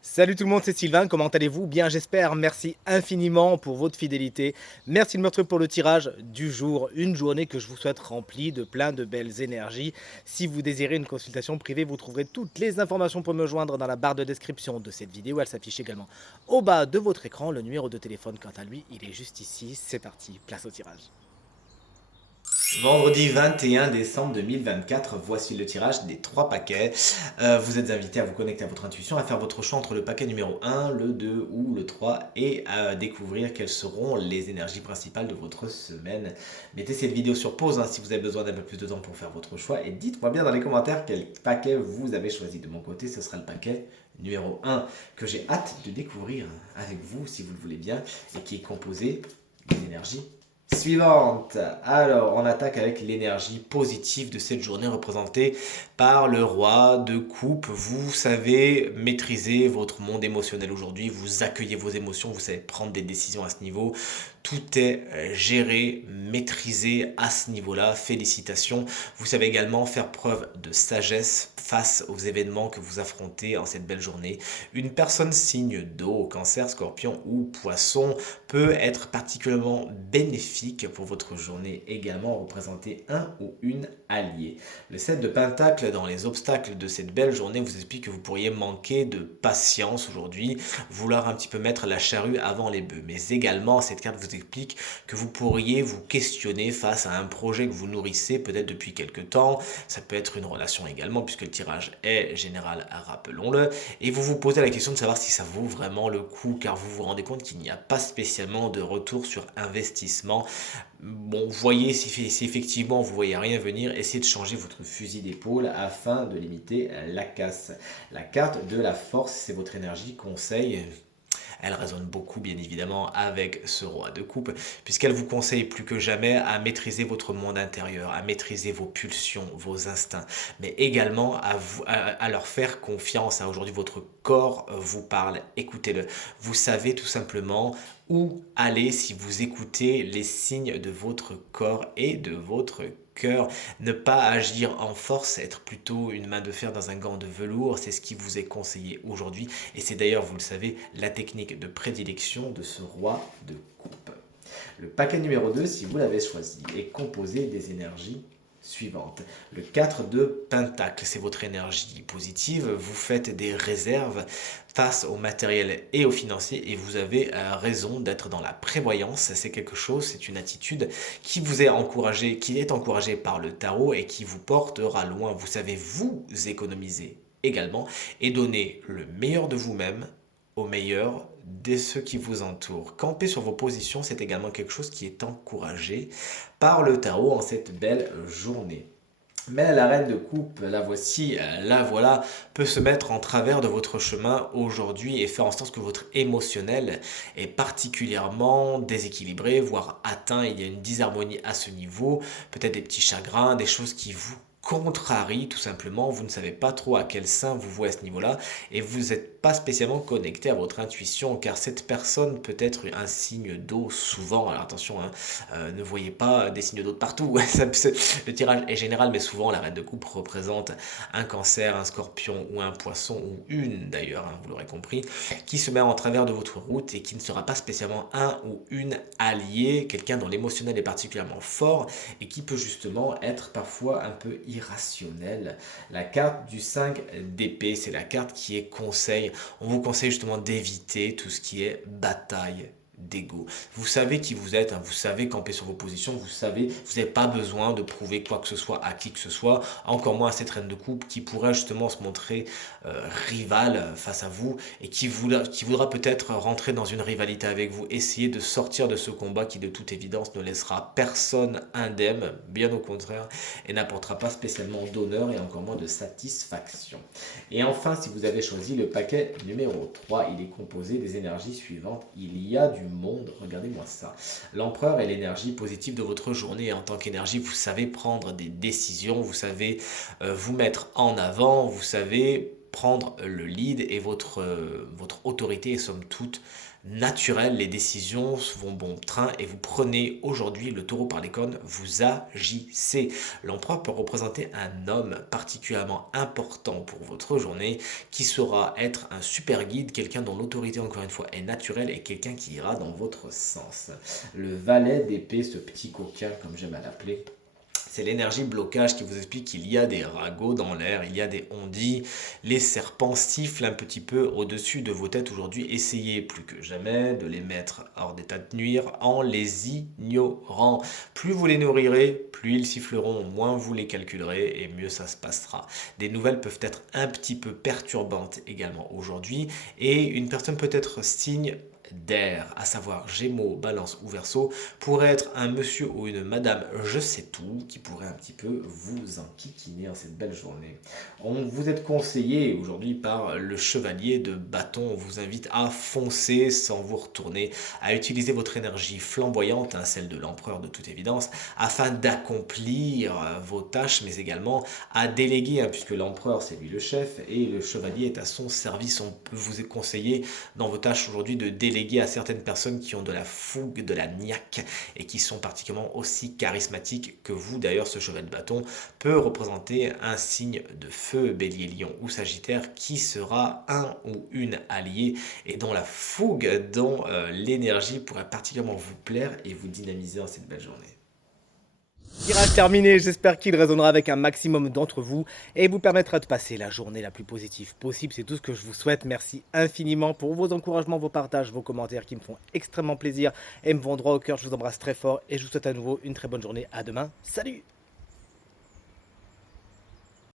Salut tout le monde, c'est Sylvain, comment allez-vous? Bien j'espère, merci infiniment pour votre fidélité. Merci de me retrouver pour le tirage du jour, une journée que je vous souhaite remplie de plein de belles énergies. Si vous désirez une consultation privée, vous trouverez toutes les informations pour me joindre dans la barre de description de cette vidéo. Elle s'affiche également au bas de votre écran. Le numéro de téléphone, quant à lui, il est juste ici. C'est parti, place au tirage. Vendredi 21 décembre 2024, voici le tirage des 3 paquets. Vous êtes invité à vous connecter à votre intuition, à faire votre choix entre le paquet numéro 1, le 2 ou le 3 et à découvrir quelles seront les énergies principales de votre semaine. Mettez cette vidéo sur pause si vous avez besoin d'un peu plus de temps pour faire votre choix et dites-moi bien dans les commentaires quel paquet vous avez choisi. De mon côté, ce sera le paquet numéro 1 que j'ai hâte de découvrir avec vous si vous le voulez bien et qui est composé des énergies suivante. Alors, on attaque avec l'énergie positive de cette journée représentée par le roi de coupe. Vous savez maîtriser votre monde émotionnel aujourd'hui, vous accueillez vos émotions, vous savez prendre des décisions à ce niveau. Tout est géré, maîtrisé à ce niveau-là. Félicitations. Vous savez également faire preuve de sagesse face aux événements que vous affrontez en cette belle journée. Une personne signe d'eau, cancer, scorpion ou poisson peut être particulièrement bénéfique pour votre journée, également représenter un ou une alliée. Le 7 de Pentacle dans les obstacles de cette belle journée vous explique que vous pourriez manquer de patience aujourd'hui, vouloir un petit peu mettre la charrue avant les bœufs. Mais également, cette carte vous explique que vous pourriez vous questionner face à un projet que vous nourrissez peut-être depuis quelque temps. Ça peut être une relation également, puisque le tirage est général, rappelons-le. Et vous vous posez la question de savoir si ça vaut vraiment le coup, car vous vous rendez compte qu'il n'y a pas spécialement de retour sur investissement. Bon, voyez si effectivement vous voyez rien venir, essayez de changer votre fusil d'épaule afin de limiter la casse. La carte de la force, c'est votre énergie conseil. Elle résonne beaucoup bien évidemment avec ce roi de coupe, puisqu'elle vous conseille plus que jamais à maîtriser votre monde intérieur, à maîtriser vos pulsions, vos instincts, mais également à leur faire confiance. Aujourd'hui, votre corps vous parle, écoutez-le. Vous savez tout simplement où aller si vous écoutez les signes de votre corps et de votre cœur. Ne pas agir en force, être plutôt une main de fer dans un gant de velours, c'est ce qui vous est conseillé aujourd'hui. Et c'est d'ailleurs, vous le savez, la technique de prédilection de ce roi de coupe. Le paquet numéro 2, si vous l'avez choisi, est composé des énergies suivantes. Le 4 de Pentacle, c'est votre énergie positive. Vous faites des réserves face au matériel et au financier et vous avez raison d'être dans la prévoyance. C'est quelque chose, c'est une attitude qui vous est encouragée, qui est encouragée par le tarot et qui vous portera loin. Vous savez vous économiser également et donner le meilleur de vous-même au meilleur de ceux qui vous entourent. Camper sur vos positions, c'est également quelque chose qui est encouragé par le tarot en cette belle journée. Mais la reine de coupe, la voici, la voilà, peut se mettre en travers de votre chemin aujourd'hui et faire en sorte que votre émotionnel est particulièrement déséquilibré, voire atteint. Il y a une disharmonie à ce niveau, peut-être des petits chagrins, des choses qui vous contrarient tout simplement. Vous ne savez pas trop à quel sein vous vouez à ce niveau-là et vous n'êtes pas spécialement connecté à votre intuition car cette personne peut être un signe d'eau souvent. Alors attention, ne voyez pas des signes d'eau de partout. Le tirage est général, mais souvent la reine de coupe représente un cancer, un scorpion ou un poisson, ou une d'ailleurs, vous l'aurez compris, qui se met en travers de votre route et qui ne sera pas spécialement un ou une alliée, quelqu'un dont l'émotionnel est particulièrement fort et qui peut justement être parfois un peu irrationnel. La carte du 5 d'épée, c'est la carte qui est conseil. On vous conseille justement d'éviter tout ce qui est bataille d'ego. Vous savez qui vous êtes, vous savez camper sur vos positions, vous savez, vous n'avez pas besoin de prouver quoi que ce soit à qui que ce soit, encore moins à cette reine de coupe qui pourrait justement se montrer rivale face à vous et qui voudra peut-être rentrer dans une rivalité avec vous, essayer de sortir de ce combat qui de toute évidence ne laissera personne indemne, bien au contraire, et n'apportera pas spécialement d'honneur et encore moins de satisfaction. Et enfin, si vous avez choisi le paquet numéro 3, il est composé des énergies suivantes. Il y a du monde, regardez-moi ça. L'empereur est l'énergie positive de votre journée. En tant qu'énergie, vous savez prendre des décisions, vous savez vous mettre en avant, vous savez prendre le lead et votre autorité est somme toute naturelle. Les décisions vont bon train et vous prenez aujourd'hui le taureau par les cornes, vous agissez. L'empereur peut représenter un homme particulièrement important pour votre journée qui saura être un super guide, quelqu'un dont l'autorité encore une fois est naturelle et quelqu'un qui ira dans votre sens. Le valet d'épée, ce petit coquin comme j'aime à l'appeler, c'est l'énergie blocage qui vous explique qu'il y a des ragots dans l'air, il y a des ondits, les serpents sifflent un petit peu au-dessus de vos têtes aujourd'hui. Essayez plus que jamais de les mettre hors d'état de nuire en les ignorant. Plus vous les nourrirez, plus ils siffleront, moins vous les calculerez et mieux ça se passera. Des nouvelles peuvent être un petit peu perturbantes également aujourd'hui et une personne peut être signe d'air, à savoir Gémeaux, Balance ou Verseau, pourrait être un monsieur ou une madame je sais tout qui pourrait un petit peu vous enquiquiner en cette belle journée. On vous êtes conseillé aujourd'hui par le chevalier de bâton. On vous invite à foncer sans vous retourner, à utiliser votre énergie flamboyante, celle de l'empereur de toute évidence, afin d'accomplir vos tâches, mais également à déléguer, puisque l'empereur c'est lui le chef et le chevalier est à son service. On peut vous conseiller dans vos tâches aujourd'hui de déléguer à certaines personnes qui ont de la fougue, de la niaque et qui sont particulièrement aussi charismatiques que vous. D'ailleurs, ce cheval de bâton peut représenter un signe de feu, bélier, lion ou sagittaire, qui sera un ou une alliée et dont la fougue, dont l'énergie pourrait particulièrement vous plaire et vous dynamiser en cette belle journée. Tirage terminé, j'espère qu'il résonnera avec un maximum d'entre vous et vous permettra de passer la journée la plus positive possible. C'est tout ce que je vous souhaite. Merci infiniment pour vos encouragements, vos partages, vos commentaires qui me font extrêmement plaisir et me vont droit au cœur. Je vous embrasse très fort et je vous souhaite à nouveau une très bonne journée. À demain. Salut!